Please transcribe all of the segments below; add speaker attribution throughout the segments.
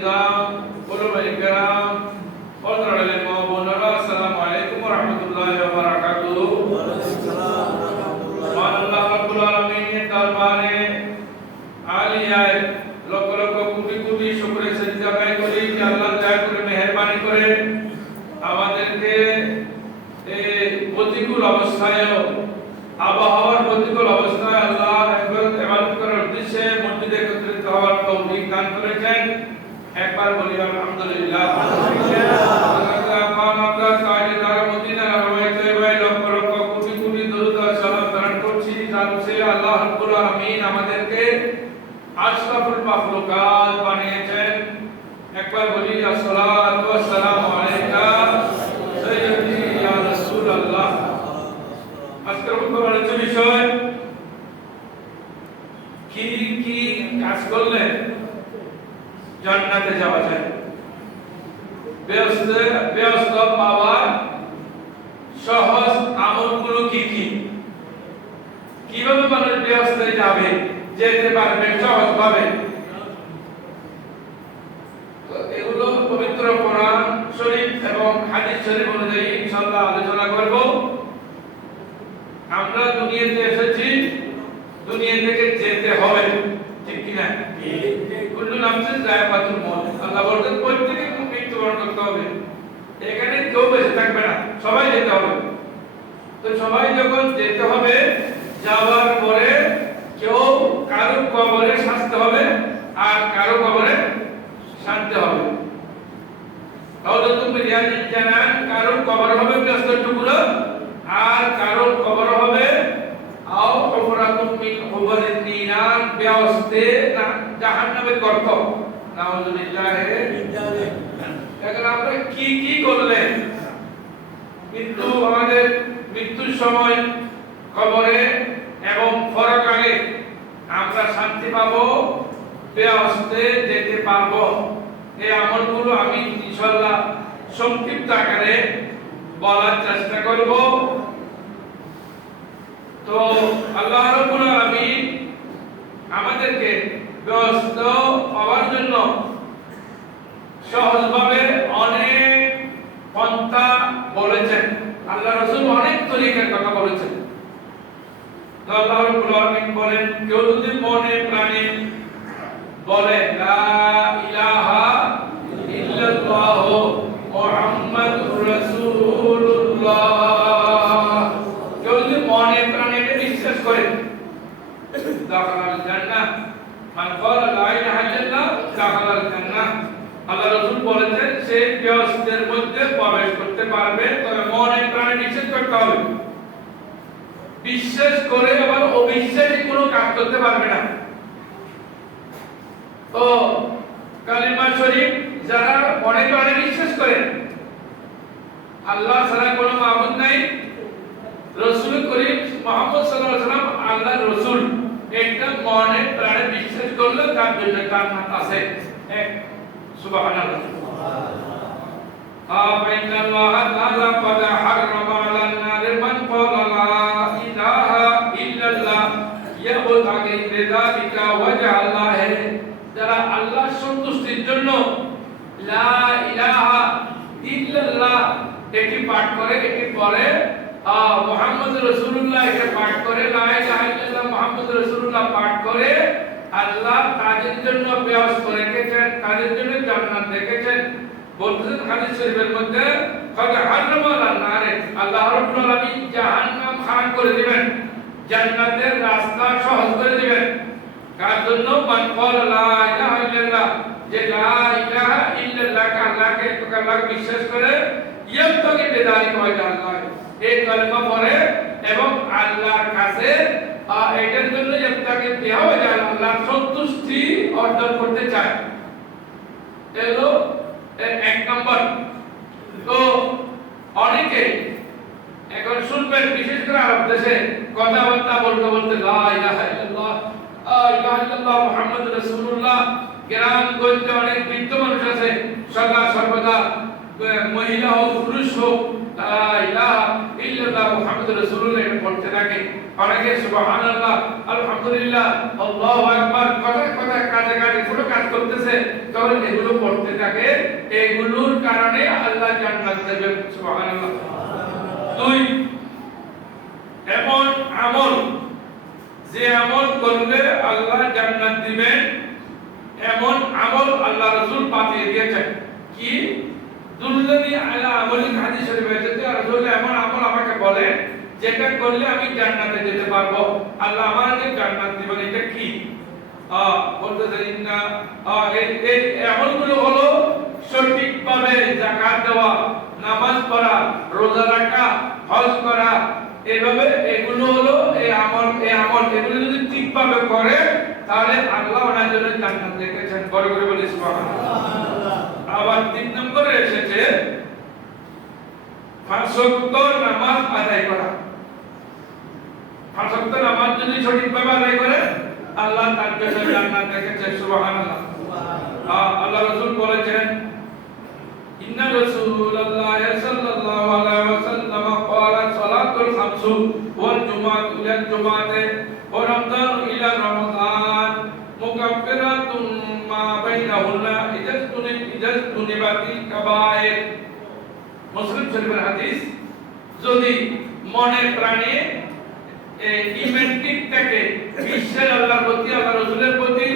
Speaker 1: النظام قلوب الكرام আজকের খুতবার আলোচ্য বিষয় কি কি কাজ করলে জান্নাতে যাওয়া যায়? ব্যস্ত পাওয়ার সহজ আমলগুলো কি কি? কীভাবে মানুষ ব্যস্ত যাবে, যেতে পারবে সহজ ভাবে এগুলো পবিত্র কোরআন শরীফ এবং হাদিস শরীফ অনুযায়ী ইনশাআল্লাহ আলোচনা করব আমরা দুনিয়াতে এসেছি দুনিয়া থেকে যেতে হবে ঠিক কি না কুল্লু নাফসিন যায়কাতুল মউত আল্লাহ বলেন প্রত্যেককে মৃত্যুবরণ করতে হবে। এখানে কেউ বেঁচে থাকবে না সবাই যেতে হবে। তো সবাই যখন যেতে হবে যাওয়ার পরে কেউ কারও কবরে শাস্তি হবে আর কারও কবরে শান্তি হবে। তাহলে তুমি রিয়াজ জানান কারও কবর হবে ব্যস্ত টুকরো আর কারও কবর হবে? আও হুফরাতুম মিন হুবারিন নিনান ব্যস্তে না, জাহান্নামের গর্ত। নাউজুবিল্লাহ। এখন আমরা কি কি করলে? মৃত্যু আমাদের মৃত্যুর সময় কবরে এবং পরকালে আমরা শান্তি পাবো বেহস্তে যেতে পারব। এই আমলগুলো আমি ইনশাআল্লাহ সংক্ষিপ্ত আকারে বলার চেষ্টা করব। তো আল্লাহ রাব্বুল আলামিন আমাদেরকে ব্যস্ত হওয়ার জন্য সহজভাবে অনেক পন্থা বলেছেন। আল্লাহ রাসূল অনেক তরিকার কথা বলেছেন। তো আল্লাহ রাব্বুল আলামিন বলেন, কেউ যদি মনে প্রাণে বলে, লা ইলাহা ইল্লাল্লাহ মুহাম্মাদুর রাসূলুল্লাহ কেউ যদি মনে প্রাণে এটা বিশ্বাস করে দাখালাল জান্নাহ মান ক্বালা লা ইলাহা ইল্লাল্লাহ দাখালাল জান্নাহ আল্লাহ রাসূল বলেছেন সে মধ্যে প্রবেশ করতে পারবে, তবে মনে প্রাণে বিশ্বাস করতে হবে। বিশ্বাস করে আবার অবিশ্বাসী কোনো কাজ করতে পারবে না। তো কালিমা শরীফ, যারা মনে প্রাণে বিশ্বাস করে, আল্লাহ ছাড়া কোনো মাবুদ নাই। রসুল করিম মোহাম্মদ সাল্লাম আল্লাহর রসুল। এটা মনে প্রাণে বিশ্বাস করলে তার জন্য জান্নাত আছে। এক, সুবহানাল্লাহ। فإن الله تعالى قد حرم على النار من قال لا إله إلا الله يبتغي بذلك وجه الله যারা আল্লাহ সন্তুষ্টির জন্য লা ইলাহা ইল্লাল্লাহ এটি পাঠ করে এটি পরে মোহাম্মদ রসুল্লাহ এটা পাঠ করে লা ইলাহা ইল্লাল্লাহ মোহাম্মদ রসুল্লাহ পাঠ করে আল্লাহ তাদের জন্য ব্যবস্থা করে রেখেছেন তাদের জন্য জান্নাত রেখেছেন বলতেছেন হাদিস শরীফের মধ্যে কত হারামাল নারে আল্লাহ রাব্বুল আলামিন জাহান্নাম খান করে দিবেন। জান্নাতের রাস্তা সহজ করে দিবেন। কার জন্য? মান কল লা ইলাহা ইল্লাল্লাহ, যে লা ইলাহা ইল্লাল্লাহ কে আল্লাহকে আল্লাহ বিশ্বাস করে ইয়াবতাকি বিদালিক ওয়াজহ আল্লাহ। এই কালেমা পড়ে এবং আল্লাহর কাছে এটার জন্য ইয়াবতাকি বিহা ওয়াজহ আল্লাহর সন্তুষ্টি অর্জন করতে চায়। এলো এক নম্বর। তো অনেকে এখন শুনবেন, বিশেষ করে আরব দেশে কথাবার্তা বলতে বলতে, লা ইলাহা ইল্লাল্লাহ ইলাহা ইল্লাল্লাহ মুহাম্মাদুর রাসূলুল্লাহ, গ্রাম গঞ্জে অনেক বৃদ্ধ মানুষ আছে, সদা সর্বদা মহিলা হোক, পুরুষ হোক, লা ইলাহা ইল্লাল্লাহ মুহাম্মাদুর রাসূলুল্লাহ এটা পড়তে থাকে। অনেকে সুবহানাল্লাহ, আলহামদুলিল্লাহ, আল্লাহু আকবার কাজে কাজে কাজ করতেছে। এগুলো পড়তে থাকে, এগুলোর কারণে আল্লাহ জান্নাত দেবেন দুই, এমন আমল, যে আমল করলে আল্লাহ জান্নাত দিবেন, এমন আমল আল্লাহ রাসূল পাঠিয়ে দিয়েছেন। কি? দুলনি আলা আমলিন হাদিস শরীফে এসেছে রাসূল এমন আমল আমাকে বলেন যেটা করলে আমি জান্নাতে যেতে পারব। আল্লাহ আমাকে জান্নাত দিবেন, এটা কি? বলতেছে, ইন্না এই আমলগুলো হলো সঠিকভাবে যাকাত দেওয়া, নামাজ পড়া, রোজা রাখা, হজ করা, এভাবে এগুলো হলো এই আমল এই আমল। এগুলো যদি ঠিকভাবে করে, তাহলে আল্লাহ ওনার জন্য জান্নাত রেখেছেন। বড় করে বলি আবার তিন নম্বরে এসেছে ফাঁসক্ত নামাজ আদায় করা। ফাঁসক্ত নামাজ যদি সঠিকভাবে আদায় করে আল্লাহ তার জন্য জান্নাত রেখেছে সুবহানাল্লাহ। আল্লাহ রাসূল বলেছেন ইন্না রাসূলুল্লাহ সাল্লাল্লাহু আলাইহি ওয়াসাল্লাম ক্বালা সালাতুল খামসু ওয়াল জুমাআতু ইলা জুমাআতি ওয়া রমজানু ইলা রমজান মুকাফফিরাতুম মা বাইনাহুন্না ইজাতুনি ইজাতুনিবাতিল কাবায়ের। মুসলিম শরীফের হাদিস যদি মনে প্রাণে ইমান ঠিক থাকে বিশ্বের আল্লাহর প্রতি আল্লাহ রসুলের প্রতি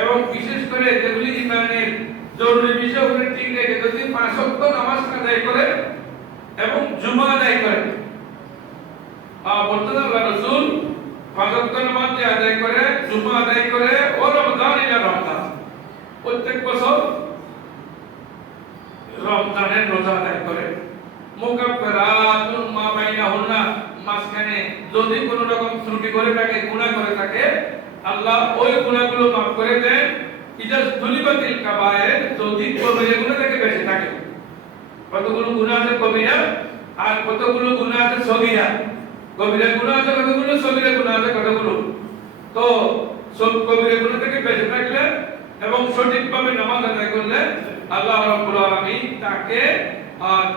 Speaker 1: এবং বিশেষ করে যেগুলি ইমানের জরুরি বিষয়গুলি ঠিক রেখে যদি পাঁচ নামাজ আদায় করে এবং জুমা আদায় করে আহ, বলতে আল্লাহ রসুল পাঁচ নামাজ আদায় করে জুমা আদায় করে ও রমজান ইলা রমজান। প্রত্যেক বছর রমজানের রোজা আদায় করে। মুকাফফিরাতুন মা বাইনাহুন্না। মাঝখানে যদি কোনো রকম ত্রুটি করে থাকে, গুনাহ করে থাকে, আল্লাহ ওই গুনাহগুলো মাফ করে দেন। ইজা দুলিবাতিল কাবায়ের, যদি কবিরা গুনাহ থেকে বেঁচে থাকে। কতগুলো গুনাহ আছে কবিরা? আর কতগুলো গুনাহ আছে সগীরা? কবিরা গুনাহ আছে কতগুলো? সগীরা গুনাহ আছে কতগুলো? তো সব কবিরা গুনাহ থেকে বেঁচে থাকলে এবং সঠিকভাবে নামাজ আদায় করলে আল্লাহ রাব্বুল আলামিন তাকে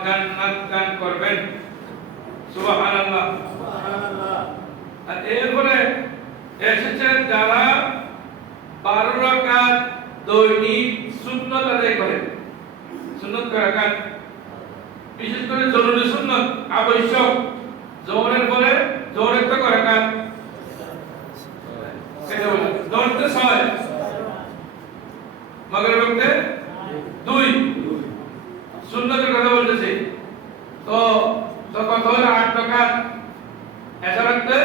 Speaker 1: জান্নাত দান করবেন। সুবহানাল্লাহ। আর এরপরে এসেছে যারা বারো রাকাত দৈনিক সুন্নত আদায় করে সুন্নত রাকাত বিশেষ করে জরুরি সুন্নত আবশ্যক। জোহরের পরে জোহরের তো রাকাত সেটা বলে জোহরতে ছয়। মাগরিবে দুই। সুন্নতের কথা বলতেছি। তো তো কত হলো আট টাকা এসা রাখতে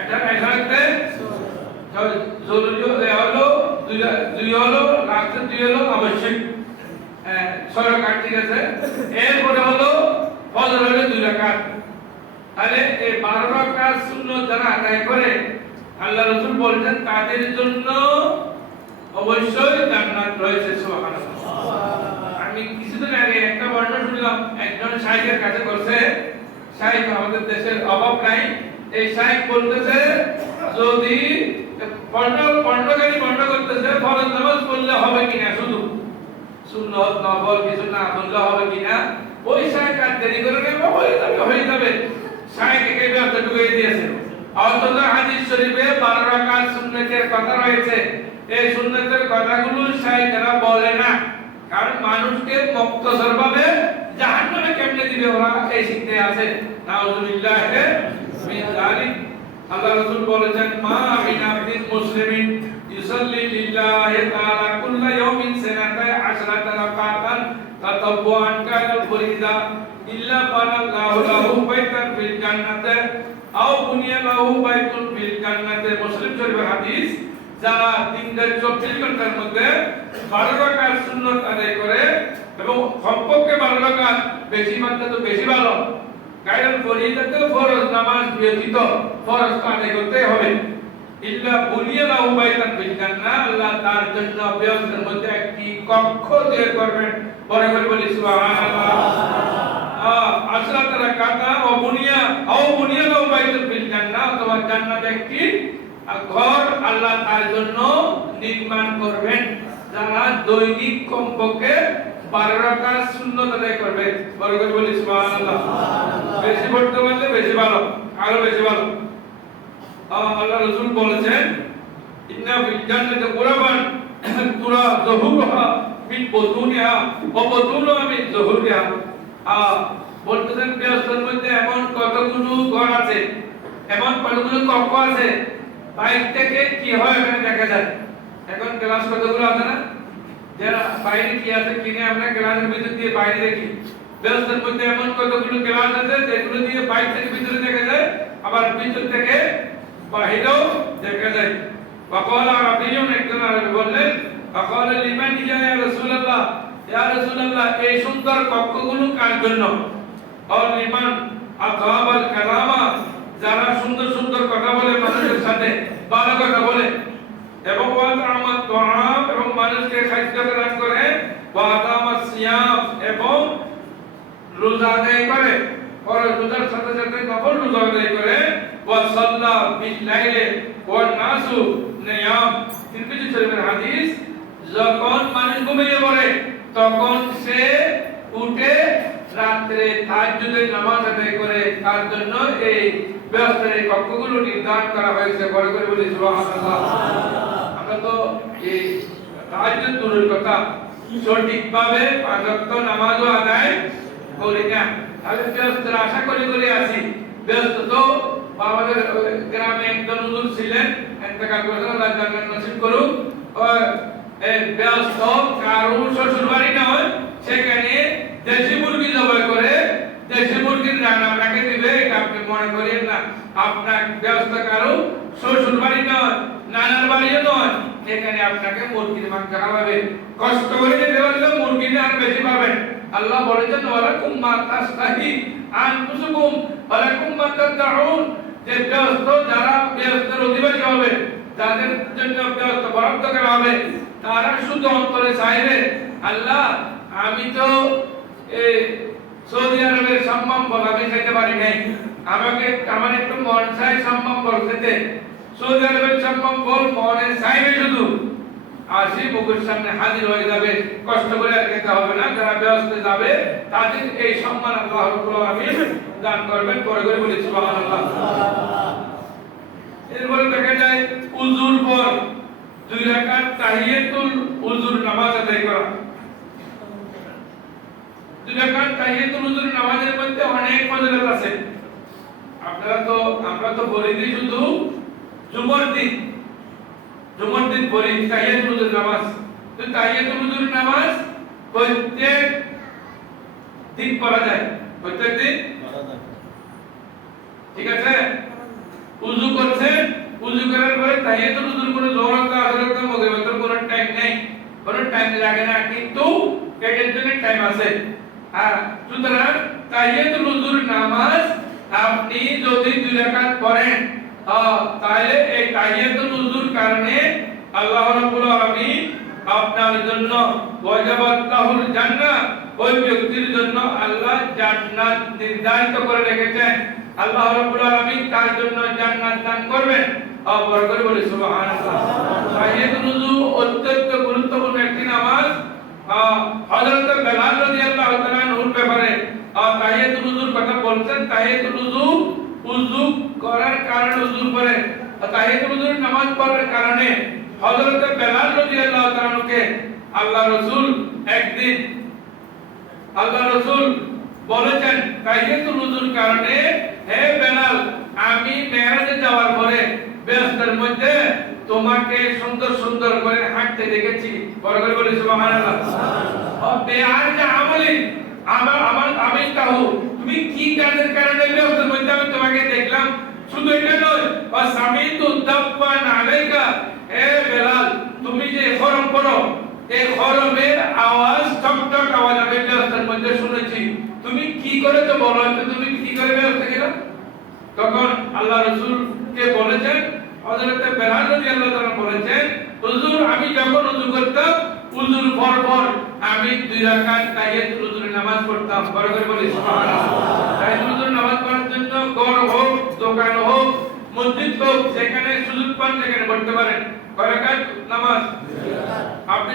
Speaker 1: এটা এসা রাখতে জরুরি হলো দুই দুই হলো লাস্টে দুই হলো আবশ্যক। হ্যাঁ, ছয় রাকাত ঠিক আছে? এরপরে হলো ফজর হলো দুই রাকাত। তাহলে এই বারো রাকাত সুন্নত যারা আদায় করে আল্লাহ রসুল বলছেন তাদের জন্য অবশ্যই জান্নাত রয়েছে সুবহানাল্লাহ। আমি কিছুদিন আগে একটা বর্ণনা শুনলাম, একজন শাইখের কাছে করছে শাইখ, আমাদের দেশের অভাব নাই। এই শাইখ বলতেছে, যদি বর্ণ, বর্ণকারী বর্ণ করতেছে, ফরজ নামাজ পড়লে হবে কিনা শুধু? সুন্নত নফল কিছু না বললে হবে কিনা? ওই শাইখ আর দেরি করে নেবে, হয়ে যাবে হয়ে যাবে। শাইখ একে ব্যবসা ঢুকিয়ে দিয়েছে। অথচ হাদিস শরীফে বারো রাকাত সুন্নতের কথা রয়েছে। এই সুন্নতের কথাগুলো শাইখরা বলে না। কারণ মানুষকে মুক্তসর ভাবে জাহান্নামে কেমনে দিবে ওরা? এই শিখতে আছে। নাউজুবিল্লাহ মিন আল্লাহ রাসূল বলেছেন, মা মিন আবদিন মুসলিমিন ইউসাল্লি লিল্লাহি তাআলা কুল্লা ইয়াউমিন সানাতা আশরাতা রাকাতান তাতাব্বুআন কানা ফরিদা ইল্লা বানাল্লাহু লাহু বাইতান ফিল জান্নাতে আও বুনিয়া লাহু বাইতুন ফিল জান্নাতে। মুসলিম শরীফের হাদিস যারা দিনদের চব্বিশ ঘণ্টার মধ্যে বারো রাকাত সুন্নত আদায় করে এবং কমপক্ষে বারো রাকাত বেশি মাত্রা তো বেশি ভালো। কারণ ফরজ, নামাজ ব্যতীত ফরজ আদায় করতে হবে। ইল্লা বুনিয়া লাহু বাইতান ফিল জান্নাহ আল্লাহ তার জন্য বেহেশতের মধ্যে একটি কক্ষ তৈরি করবেন। পরে করে বলি আসরাত রাকাতা ও বুনিয়া বুনিয়া লাহু বাইতুন ফিল জান্নাহ অথবা জান্নাতে একটি ঘর আল্লাহ তার জন্য নির্মাণ করবেন। যারা দৈনিক কমপক্ষে বারো রাকাত সুন্নত আদায় করবে। বড় করে বলি সুবহানাল্লাহ। বেশি পড়তে পারলে বেশি ভালো আরও বেশি ভালো। আল্লাহ রাসূল বলেছেন ইন্না ফিল জান্নাতি গুরাবান তুরা যহুরুহা মিন বুতুনিহা ওয়া বুতুনুহা মিন যহুরিহা। আ বলতেছেন মধ্যে এমন কতগুলো ঘর আছে এমন কতগুলো কক্ষ আছে বাইরে থেকে কি হয় এখানে দেখা যায় এখন ক্লাস কতগুলো আছে না যারা বাইরে কি আছে কিনে আমরা ক্লাসের ভিতর দিয়ে বাইরে দেখি ব্যবস্থার মধ্যে এমন কতগুলো ক্লাস আছে যেগুলো দিয়ে বাইরে থেকে ভিতরে দেখা যায় আবার ভিতর থেকে বাহিরেও দেখা যায় وقال عربي একজন আরবি বললেন وقال لمن يا رسول الله يا رسول الله এই সুন্দর কক্ষগুলো কার জন্য और لمن أطاب الكلام যারা সুন্দর সুন্দর কথা বলে, মানুষের সাথে ভালো কথা বলে, এবং তুআম এবং মানুষকে খাদ্য প্রদান করে ওয়াতামাত সিয়াম, এবং রোজা করে আর রোজার সাথে সাথে কখন রোজা করে? নাসু হাদিস, যখন মানুষ ঘুমিয়ে পড়ে, তখন সে উঠে রাত্রে তাহাজ্জুদের নামাজ আদায় করে। তার জন্য? এই ব্যবস্থার এই কক্ষগুলো নির্ধারণ করা হয়েছে, বড় করে বলি আমরা তো এই তাহাজ্জুদ দূরের কথা সঠিকভাবে পাঁচ ওয়াক্ত নামাজও আদায় করি না। তাহলে আশা করি করে আছি। ব্যস্ত তো, আমাদের গ্রামে একজন হুজুর ছিলেন ইন্তেকাল করেছেন নসিব এই ব্যস্ত, কারু শ্বশুর বাড়ি নয় সেখানে দেশি মুরগি জবাই করে দেশি মুরগির রান্না আপনাকে দিবে, এটা আপনি মনে করেন না। আপনার ব্যবস্থা কারও, শ্বশুর বাড়ি নয়, নানার বাড়িও নয়, এখানে আপনাকে মুরগির মাংস খাওয়াবে। কষ্ট করে যেতে পারলে মুরগিটা আর বেশি পাবেন। আল্লাহ বলেছেন ওয়ালাকুম মা তাস্তাহি আনফুসুকুম, ওয়ালাকুম মা তাদউন। যে ব্যস্ত, যারা ব্যস্তের অধিবাসী হবে যাদের জন্য ব্যস্ত বরাদ্দ করা হবে। তারা শুধু অন্তরে চাইবে, আল্লাহ, আমি তো এই সৌদি আরবের সম্মান বল, আমি খেতে পারি নাই। আমাকে, আমার একটু মন চাই সম্মান বল খেতে। সৌদি আরবের সম্মান বল মনে চাইবে শুধু। আসি মুখের সামনে হাজির হয়ে যাবে। কষ্ট করে আর খেতে হবে না, যারা ব্যস্ত যাবে, তাদের এই সম্মান আল্লাহ আলামিন দান করবেন। পরে করে বলি, সুবহানাল্লাহ। এরপরে দেখা যায়, উজুর পর দুই রাকাত তাহিয়াতুল উজুর নামাজ আদায় করা। দুই রাকাত তাহিয়াতুল উজুর নামাজের মধ্যে অনেক ফজিলত আছে। আপনারা তো আমরা তো বলি দিই শুধু জুমার দিন জুমার দিন পড়ি তাহিয়াতুল নামাজ। তো তাহিয়াতুল নামাজ প্রত্যেক দিন পড়া যায়। প্রত্যেক দিন? ঠিক আছে? উজু করছেন উজু করার পরে তাহিয়াতুল উজুর কোনো জোহরত আসরত মগরিবাতের কোনো টাইম নেই। কোনো টাইম লাগে না কিন্তু এটার জন্য টাইম আছে। সুতরাং তাহিয়াতুল উজুর নামাজ আপনি যদি দুই রাকাত পড়েন তাহলে এই উজুর কারণে আল্লাহ রাব্বুল আলামিন আপনার জন্য জান্নাহ ওই ব্যক্তির জন্য আল্লাহ জান্নাত নির্ধারিত করে রেখেছেন। আল্লাহ রাব্বুল আলামিন তার জন্য জান্নাত দান করবেন। আবার করে বলি, সুবহানাল্লাহ। উযু অত্যন্ত গুরুত্বপূর্ণ হযরত বেলাল রাদিয়াল্লাহু তাআলা নূর ব্যাপারে তাহিয়াতুল উযুর কথা বলছেন তাহিয়াতুল উযু উযু করার কারণে উযু করে তাহিয়াতুল উযুর নামাজ পড়ার কারণে হযরত বেলাল রাদিয়াল্লাহু তাআলাকে আল্লাহ রাসূল একদিন, আল্লাহ রাসূল বলেছেন তাহিয়াতুল উযুর কারণে, হে বেলাল, আমি মেরাজে যাওয়ার পরে ব্যস্তের মধ্যে তোমাকে সুন্দর সুন্দর করে হাঁটতে দেখেছি। বড় করে বলি সুবহানাল্লাহ। ও বেআর যে আমলি আমার আমার আমি তাহু তুমি কি কাজের কারণে ব্যস্তের মধ্যে আমি তোমাকে দেখলাম শুধু এটা নয় ও সামিতু দাব্বান আলাইকা। হে বেলাল তুমি যে খরম পড়ো এই খরমের আওয়াজ টক আওয়াজ আমি ব্যস্তের মধ্যে শুনেছি। তুমি কি করেছ বলো? তুমি কি করে ব্যস্ত গেলা তখন আল্লাহ রসুল কে বলেছেন হযরতে বেলাল রাদিয়াল্লাহু তাআলা বলেছেন, হুজুর, আমি যখন ওযু করতাম হুজুর পর পর আমি দুই রাকাত তাহিয়াত হুজুর নামাজ পড়তাম। বড় করে বলি, সুবহানাল্লাহ। তাই হুজুর নামাজ পড়ার জন্য ঘর হোক, দোকান হোক, মসজিদ হোক, যেখানে সুযোগ পান, সেখানে পড়তে পারেন। কয় রাকাত নামাজ আপনি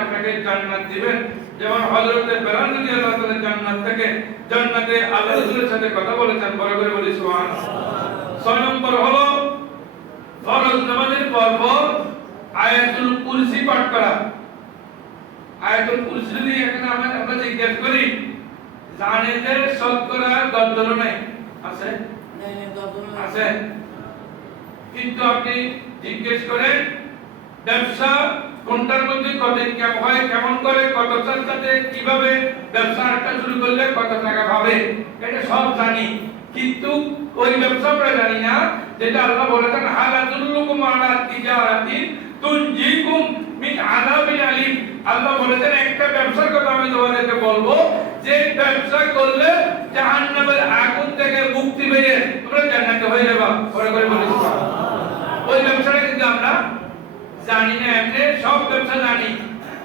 Speaker 1: আপনাকে জান্নাত করে। আয়াতুল করা জানে যে শতকরা দশজন নাই। আছে? আছে? কিন্তু আপনি জিজ্ঞেস করেন, ব্যবসা কোনটার মধ্যে কত ইনকাম হয়, কেমন করে, কত সাথে কীভাবে ব্যবসা একটা শুরু করলে কত টাকা পাবে, এটা সব জানি। কিন্তু ওই ব্যবসা আমরা জানি না, যেটা আল্লাহ বলেছেন হালাতুল্লুকুম আলা তিজারাতিন তুনজিকুম মিন আযাবিন আলিম। আল্লাহ বলেছেন একটা ব্যবসার কথা আমি তোমাদেরকে বলব যে ব্যবসা করলে জাহান্নামের আগুন থেকে মুক্তি পেয়ে তোমরা জান্নাতে হয়ে যাবা পরে করে বলে। ওই ব্যবসাটা কিন্তু আমরা জানি না এমনি, সব ব্যবসা জানি।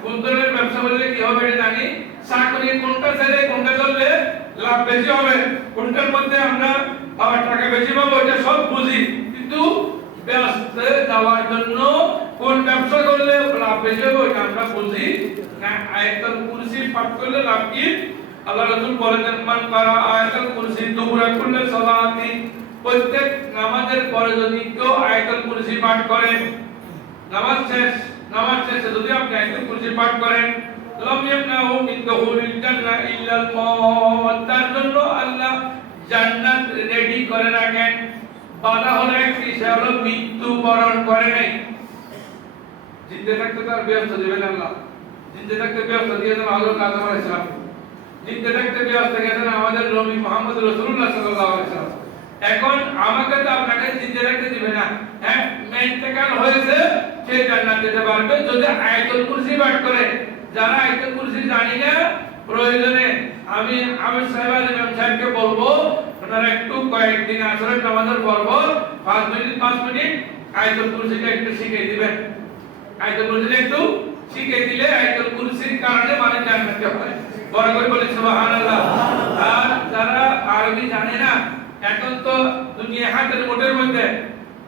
Speaker 1: কোন ধরনের ব্যবসা করলে কি হবে এটা জানি। চাকরি কোনটা ছেড়ে কোনটা করলে লাভ বেশি হবে, কোনটার মধ্যে আমরা আবার টাকা বেশি পাবো, এটা সব বুঝি। কিন্তু ব্যস্ত যাওয়ার জন্য কোন ব্যবসা করলে লাভ বেশি হবে, ওটা আমরা বুঝি না। আয়াতুল কুরসি পাঠ করলে লাভ কি? আল্লাহ রাসূল বলেছেন, মান কারা আয়াতুল কুরসি দুবুরা কুল্লে সালাতি? প্রত্যেক নামাজের পরে যদি কেউ আয়াতুল কুরসি পাঠ করেন নামাজ শেষ, নামাজ শেষে যদি আপনি আয়াতুল কুরসি পাঠ করেন, লাম ইয়ামনাহু মিন দুখুলিল জান্নাহ ইল্লা আল তার জন্য আল্লাহ জান্নাত রেডি করে রাখেন। বাধা হলো একটি, সে হলো মৃত্যু বরণ করে নাই। জিন্দে থাকতে তার ব্যস্ত দিবেন আল্লাহ। জিন্দে থাকতে ব্যস্ত দিয়েছেন হযরত আদম আলাইহিস সালাম জিন্দে থাকতে ব্যস্ত গেছেন আমাদের নবী মুহাম্মদ রাসূলুল্লাহ সাল্লাল্লাহু আলাইহি এখন আমাকে তো আপনাকে জিন্দে রাখতে দিবে না। হ্যাঁ মেন্টেকাল হয়েছে, সে জান্নাত যেতে পারবে। যদি আয়াতুল কুরসি পাঠ করে, যারা আয়াতুল কুরসি জানি না, প্রয়োজনে আমি আমি সাহেব আলী ইমাম সাহেবকে বলব, ওনারা একটু কয়েকদিন আসরের নামাজের পর্ব পাঁচ মিনিট পাঁচ মিনিট আয়াতুল কুরসিটা একটু শিখিয়ে দিবেন। আয়াতুল কুরসিটা একটু শিখিয়ে দিলে আয়াতুল কুরসির কারণে মানে জান্নাতে হয় বড় করে বলি, সুবহানাল্লাহ। আর যারা আরবি জানে না, এখন তো দুনিয়া হাতের মোটের মধ্যে।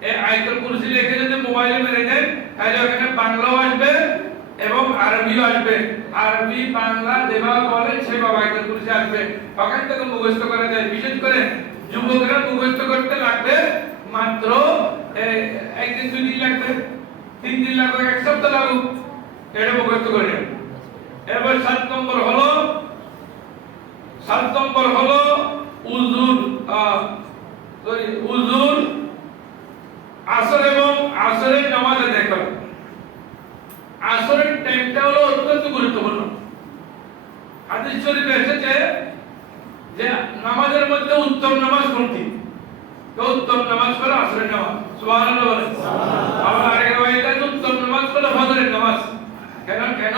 Speaker 1: এই আয়াতুল কুরসি লিখে যদি মোবাইলে মেরে দেন, তাহলে ওখানে বাংলাও আসবে এবং আরবিও আসবে। আরবি, বাংলা যেভাবে বলে সেভাবে আয়াতুল কুরসি আসবে। ওখান থেকে মুখস্থ করে দেয়। বিশেষ করে যুবকরা মুখস্থ করতে লাগবে মাত্র একদিন দুই দিন লাগবে। তিন দিন লাগবে, এক সপ্তাহ লাগুক। এটা মুখস্থ করে নেবে। এবার সাত নম্বর হলো সাত নম্বর হলো উজুর সরি উজুর আসর এবং আসরের নামাজ আদায় করা আসরের টাইমটা হলো অত্যন্ত গুরুত্বপূর্ণ। হাদিস শরীফে এসেছে যে নামাজের মধ্যে উত্তম নামাজ কোনটি? তো উত্তম নামাজ হলো আসরের নামাজ। সুবহানাল্লাহ বলেন আবার আরেক উত্তম নামাজ হলো ফজরের নামাজ। কেন কেন?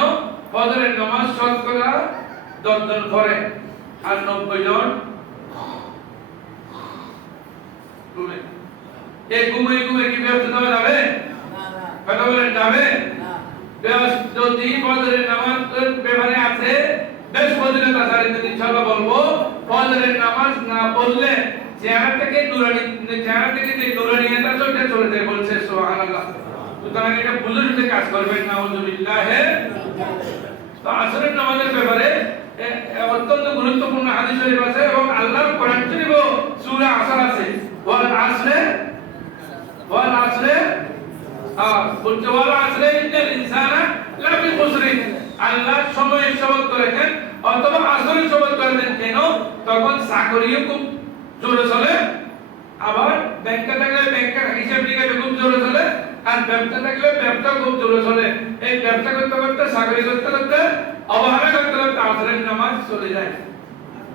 Speaker 1: ফজরের নামাজ শতকরা দশ জন পড়ে আর নব্বই জন এই ঘুমে ঘুমে কি ব্যস্ত দেওয়া যাবে? কথা বলেন যাবে? যদি ফজরের নামাজ ব্যাপারে আছে বেশ আছে আর যদি ইনশাআল্লাহ বলব ফজরের নামাজ না পড়লে চেহারা থেকে নুরানি চেহারা থেকে যে ওটা চলে যায় বলছে সুবহানাল্লাহ সুতরাং এটা বুঝে বুঝে কাজ করবেন নাউজুবিল্লাহ তো আসরের নামাজের ব্যাপারে অত্যন্ত গুরুত্বপূর্ণ হাদিস শরীফ আছে এবং আল্লাহর কোরআন শরীফ সূরা আসর আছে। ওয়াল আসরে ওয়াল আসরে বলতে ওয়াল আসরে ইন্নাল ইনসানা লাফি খুসরি। আল্লাহ সময়ের শপথ করেছেন, অথবা আসরের শপথ করেছেন কেন? তখন চাকরিও খুব জোরে চলে, আবার ব্যাংকে থাকলে ব্যাংকের হিসাব নিকাশ খুব জোরে চলে আর ব্যবসা থাকলে ব্যবসা খুব জোরে চলে। এই ব্যবসা করতে করতে, চাকরি করতে করতে, অবহেলা করতে করতে আসরের নামাজ চলে যায়।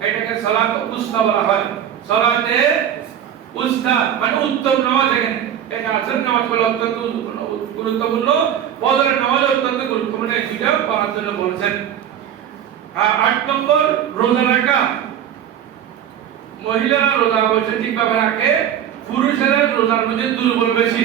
Speaker 1: এটাকে সালাত উস্তা বলা হয়। সালাতে উস্তা মানে উত্তম নামাজ এখানে। এটা আসরের নামাজ বলে অত্যন্ত গুরুত্বপূর্ণ। ফজরের নামাজ অত্যন্ত গুরুত্বপূর্ণ এই দুইটা পড়ার জন্য বলেছেন। আর আট নম্বর, রোজা রাখা। মহিলারা রোজা অবশ্যই ঠিকভাবে রাখে, পুরুষেরা রোজার মধ্যে দুর্বল বেশি।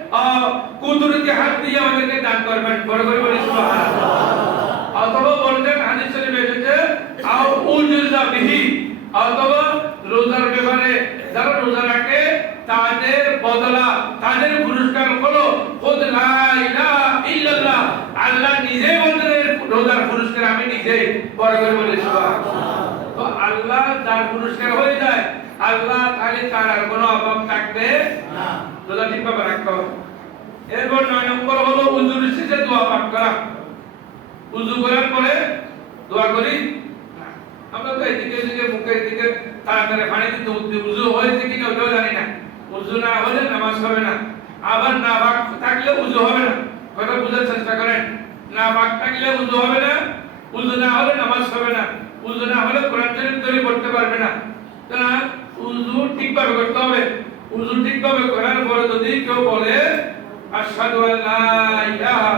Speaker 1: কুদরতি হাত দিয়ে আমাদেরকে দান করবেন। বড় করে বলি অথবা বলছেন হাদিস শরীফে এসেছে, আও উজুজা বিহি অথবা রোজার ব্যাপারে, যারা রোজা রাখে, তাদের বদলা, তাদের পুরস্কার হলো আল্লাহ নিজে বলছেন রোজার পুরস্কার, আমি নিজে। বড় করে বলি তো আল্লাহ যার পুরস্কার হয়ে যায়, আল্লাহ তাহলে তার আর কোনো অভাব থাকবে না। রোজা ঠিকভাবে রাখতে হবে। এরপর নয় নম্বর হলো উজুর শেষে দোয়া পাঠ করা। উজু করার পরে দোয়া করি। আমরা তো এদিকে এদিকে মুখের দিকে তাড়াতাড়ি পানি দিতে উঠতে উজু হয়েছে কিনা ওটাও জানি না। উজু না হলে নামাজ হবে না। আবার না বাক থাকলে উজু হবে না। কথা বুঝার চেষ্টা করেন। না বাক থাকলে উজু হবে না, উজু না হলে নামাজ হবে না। উজু না হলে কোরআন শরীফ তৈরি করতে পারবে না। তারা উজু ঠিকভাবে করতে হবে। উজু ঠিকভাবে করার পরে যদি কেউ বলে আশহাদু আল্লা ইলাহা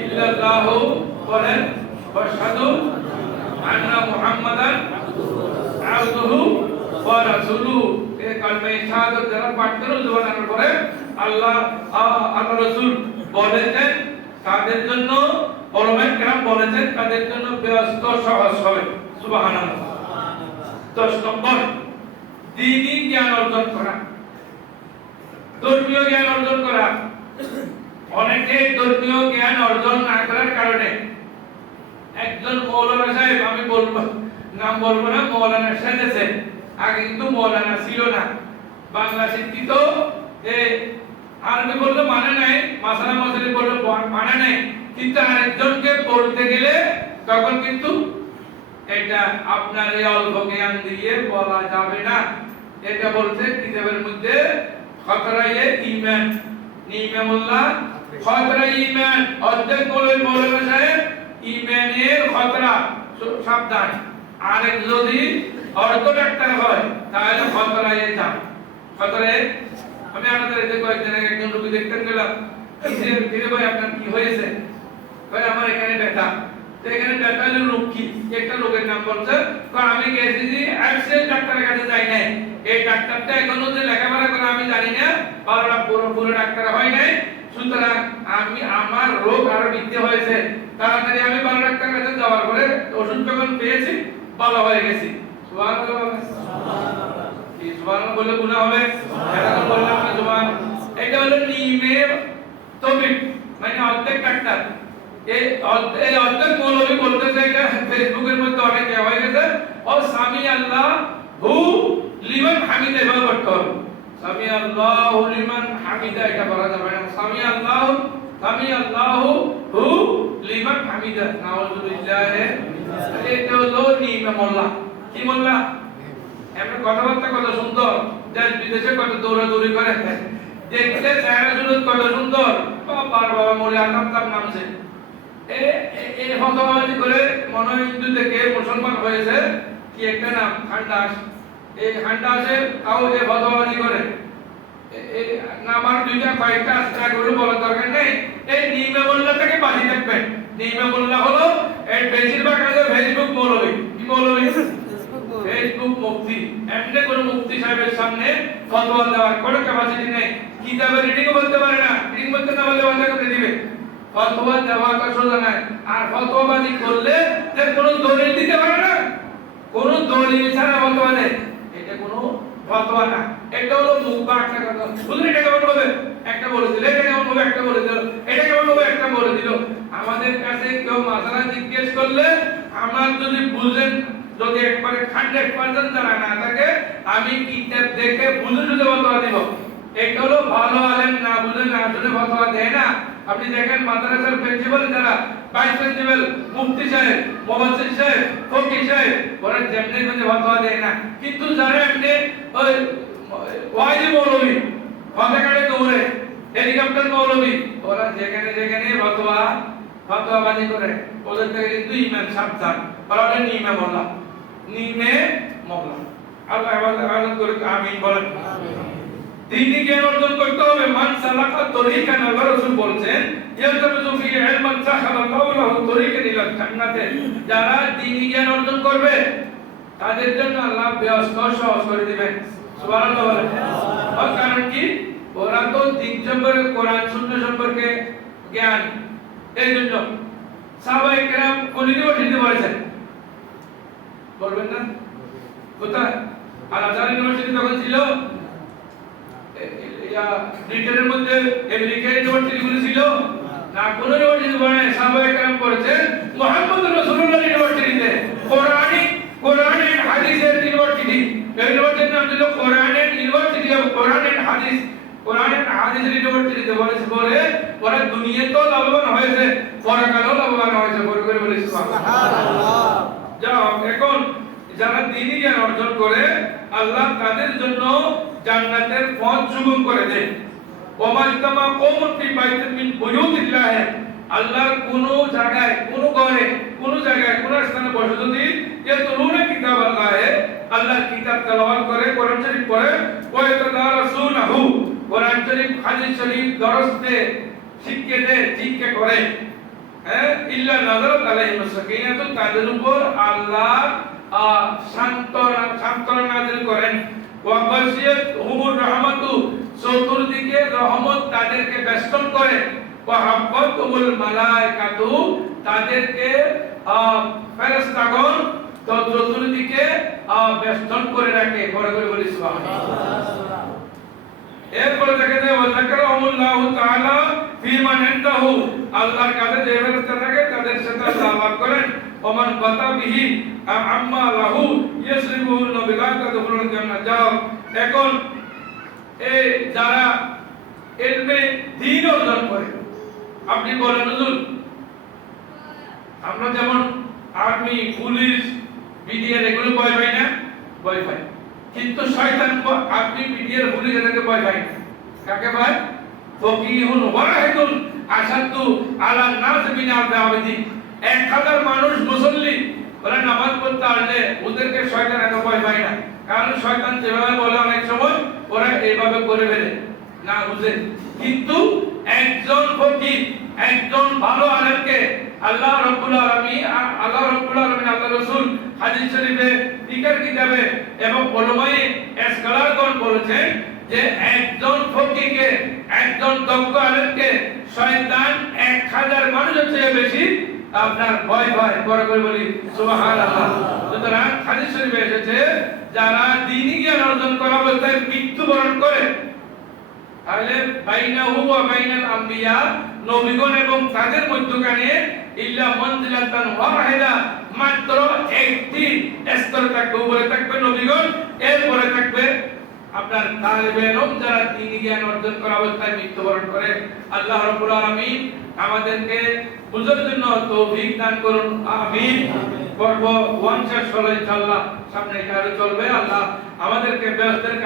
Speaker 1: ইল্লাল্লাহু বলেন ওয়াশহাদু আন্না মুহাম্মাদান আবদুহু ওয়া রাসূলুহু এই কালমে শাহাদাত যারা পাঠ করে জবানের পরে আল্লাহ আল্লাহ রাসূল বলেছেন, তাদের জন্য ওলামায়ে কেরাম বলেছেন, তাদের জন্য ব্যস্ত সহজ হবে সুবহানাল্লাহ। দশ নম্বর দিনী জ্ঞান অর্জন করা। ধর্মীয় জ্ঞান অর্জন করা। অনেকে ধর্মীয় জ্ঞান অর্জন না করার কারণে একজন মৌলানা সাহেব, আমি বলব, নাম বলব না, মৌলানা সেজেছে আগে কিন্তু মৌলানা ছিল না। বাংলা শিক্ষিত, এ আরবি বললে মানে নাই মাসালা মাসালি বললে মানে নাই। কিন্তু আরেকজনকে বলতে গেলে তখন কিন্তু এটা আপনার এই অল্প জ্ঞান দিয়ে বলা যাবে না। এটা বলছে কিতাবের মধ্যে, খতরায়ে ঈমান। নিমামুল্লাহ খতরা ইমান অর্ধেক বলে মৌলানা সাহেব ইমানের খতরা সাবধান। আরেক যদি অর্ধ ডাক্তার হয়, তাহলে খতরায়ে যান। খতরে আমি আপনাদের এতে কয়েকদিন আগে একজন রোগী দেখতে গেলাম। ফিরে ভাই, আপনার কি হয়েছে? ভাই, আমার এখানে ব্যথা। তো এখানে ব্যথা হলে কি? একটা রোগের নাম বলছে, তো আমি গেছি যে আইসিএল ডাক্তারের কাছে যাই নাই। এই ডাক্তারটা এখনও যে লেখাপড়া করে আমি জানি না বারোটা পুরো পুরো ডাক্তার হয় নাই। সুতরাং আমি আমার রোগ আরও বৃদ্ধি হয়েছে। তাড়াতাড়ি আমি ভালো ডাক্তার কাছে যাওয়ার পরে ওষুধ যখন পেয়েছি, ভালো হয়ে গেছি। বললে গুনাহ হবে? এটা হলো নিমে তবিব মানে অর্ধেক ডাক্তার। এই এই অর্ধেক মৌলবী বলতেছে এটা ফেসবুকের মধ্যে অনেক হয়ে গেছে। ও সামি আল্লাহ হু লিমান হামিদা, এভাবে করতে হবে। সামি আল্লাহ লিমান হামিদা, এটা বলা যাবে না। সামি আল্লাহ সামি আল্লাহ হু লিমান হামিদা, নাউজুবিল্লাহ। এটা হলো নিমে মোল্লা। কি মোল্লা? এমন কথাবার্তা কত সুন্দর। দেশ বিদেশে কত দৌড়াদৌড়ি করে। দেখতে চেহারা কত সুন্দর। বাবার বাবা মরে আকাম তার নামছে। এই হতবাদি করে মনে হিন্দু থেকে মুসলমান হয়েছে কি একটা নাম খান্ডাস। এই খান্ডাসের তাও এ হতবাদি করে। আর দুইটা কয়েকটা আছে এগুলো বলার দরকার নেই। এই নিমে মোল্লা থেকে বাজি থাকবেন নিমে মোল্লা হলো এই বেশিরভাগ আছে ফেসবুক মৌলবী। কি মৌলবী? ফেসবুক মুফতি এমনি কোন মুফতি সাহেবের সামনে ফতোয়া দেওয়ার কোনো ক্যাপাসিটি নেই। কিতাবে রিডিং বলতে পারে না। রিডিং বলতে না বললে করে দিবে? ফতোয়া দেওয়া সোজা নাই। আর ফতোয়াবাজি করলে যে কোনো দলিল দিতে পারে না। কোন দলিল ছাড়া ফতোয়া এটা কোনো ফতোয়া না। এটা হলো মুখ একটা কথা। বুঝলি এটা কেমন হবে? একটা বলে দিল। এটা কেমন হবে? একটা বলে দিল। এটা কেমন হবে? একটা বলে দিল। আমাদের কাছে কেউ মাসালা জিজ্ঞেস করলে আমার যদি বুঝেন, যদি একবারে হান্ড্রেড পার্সেন্ট জানা না থাকে, আমি কিতাব দেখে বুঝে বুঝে ফতোয়া দিব। এটা হলো ভালো আলেম না বুঝে না শুনে ফতোয়া দেয় না। আপনি দেখেন মাদ্রাসার প্রিন্সিপাল যারা ভাইস প্রিন্সিপাল মুফতি সাহেব মুফাসসির সাহেব ফকিহ সাহেব, ওরা যেমনি মানে ফতোয়া দেয় না। কিন্তু যারা এমনি ওই ওয়াজি মৌলবী, ফতেকারে দৌড়ে হেলিকপ্টার মৌলবী, ওরা যেখানে যেখানে ফতোয়া ফতোয়াবাজি করে। ওদের থেকে কিন্তু ইমান সাবধান ওরা হলো নিমে মোল্লা নিমে মোল্লা আল্লাহ আমিন বলেন। দিনই জ্ঞান অর্জন করতে হবে। মান সালাকা তরিকান আল্লাহ রাসূল বলছেন ইয়ালতামিসু ফি ইলমান সাখালাল্লাহু লাহু তরিকান ইলা জান্নাতে। যারা দ্বীনি জ্ঞান অর্জন করবে, তাদের জন্য আল্লাহ ব্যবস্থা সহজ করে দিবেন। সুবহানাল্লাহ বলেন। আর কারণ কি? ওরা তো দিন সম্পর্কে, কোরআন শূন্য সম্পর্কে জ্ঞান। এই জন্য সাহাবায়ে কেরাম কোন ইউনিভার্সিটিতে পড়েছেন বলবেন না? কোথায়? আর আজার ইউনিভার্সিটি তখন ছিল ব্রিটেনের মধ্যে আমেরিকা ইউনিভার্সিটি গুলো ছিল না কোন ইউনিভার্সিটি পড়ে সাহাবায়ে কেরাম পড়েছেন মুহাম্মদ রাসূলুল্লাহ ইউনিভার্সিটিতে কোরআনি কোরআন এন্ড হাদিসের ইউনিভার্সিটি। ইউনিভার্সিটির নাম ছিল Quran and university of Quran and Hadith. Quran and হাদিসের ইউনিভার্সিটিতে বলেছে বলে ওরা দুনিয়াতেও লাভবান হয়েছে পরকালেও লাভবান হয়েছে বলে করে বলে সুবহানাল্লাহ। যাও এখন যারা দিনই জ্ঞান অর্জন করে আল্লাহ তাদের জন্য জান্নাতের পথ সুগম করে দেন ওমাজতামা কওমুন ফি বাইতিন মিন বুয়ুতিল্লাহ। আল্লাহর কোন জায়গায় কোন ঘরে কোন জায়গায় কোন স্থানে বসে যদি ইয়াতলুনা কিতাব আল্লাহ আল্লাহর কিতাব তেলাওয়াত করে কোরআন শরীফ পড়ে ওয়া ইয়াতাদারাসুনাহু কোরআন শরীফ হাদিস শরীফ দরস দে শিক্ষা দে শিক্ষা করে। হ্যাঁ? ইল্লা নাযারাত আলাইহিম সাকিনাতু তাদের উপর আল্লাহ আহ, সান্ত্বনা সান্ত্বনা নাযিল করেন। চতুর্দিকে রহমত তাদেরকে বেষ্টন করে। ওয়া হাফাতুহুল তাদেরকে ফেরেশতাগণ তো চতুর্দিকে বেষ্টন করে রাখে। বড় করে বলি, সুবহানাল্লাহ। এরপরে দেখা যায় ওয়াজাকারহুল্লাহু তাআলা ফিমান ইনদাহু আল্লাহর কাছে যে ফেরেশতা থাকে, তাদের সাথে আল্লাহ করেন। ওমান বাতা বিহি আম- আম্মা লাহু ইয়াসরিবুহু নবিলা তাদখুলুল জান্নাহ যাও, এখন এই যারা ইলমে দ্বীন অর্জন করে, আপনি বলেন, হুজুর, আমরা যেমন আর্মি, পুলিশ, বিডিআর এগুলো ভয় পাই না? ভয় পাই। কিন্তু শয়তান আপনি বিডিআর, পুলিশ এটাকে ভয় পাই কাকে ভয়? ফকিহুন ওয়াহিদুন আসাদু আলা নাস মিন আল-আবাদি এক হাজার মানুষ মুসল্লি ওরা নামাজ পড়তে আসলে ওদেরকে শয়তান এত ভয় পায় না। কারণ শয়তান যেভাবে বলে অনেক সময়, ওরা এইভাবে করে ফেলে। না বুঝে কিন্তু একজন ফকির, একজন ভালো আলেমকে আল্লাহ রাব্বুল আলামিন, আল্লাহ রাব্বুল আলামিন, আল্লাহ রাসূল হাদিস শরীফে জিকির কিতাবে এবং উলামায়ে এসকালারগণ বলেছেন যে একজন ফকিরকে, একজন দক্ষ আলেমকে শয়তান 1000 মানুষের চেয়ে বেশি আপনার ভয় ভয়, বড় করে বলি, সুবহানাল্লাহ। সুতরাং হাদিস শরীফে এসেছে, যারা দ্বীনি জ্ঞান অর্জন করা অবস্থায় মৃত্যুবরণ করে, তাহলে বাইনাহু ওয়া বাইনাল আম্বিয়া, নবীগণ এবং তাদের মধ্যখানে ইল্লা মনজিলাতান ওয়াহিদা, মাত্র একটি স্তর থাকবে, উপরে থাকবে নবীগণ, এরপরে থাকবে আপনার তালিবে ইলম যারা দিন জ্ঞান অর্জন করা অবস্থায় মৃত্যুবরণ করে আল্লাহ রাব্বুল আলামিন আমাদেরকে বুঝার জন্য তৌফিক দান করুন আমিন। পর্ব ওয়ান শেষ হলো ইনশাআল্লাহ সামনে আরও চলবে আল্লাহ আমাদেরকে ব্যস্তের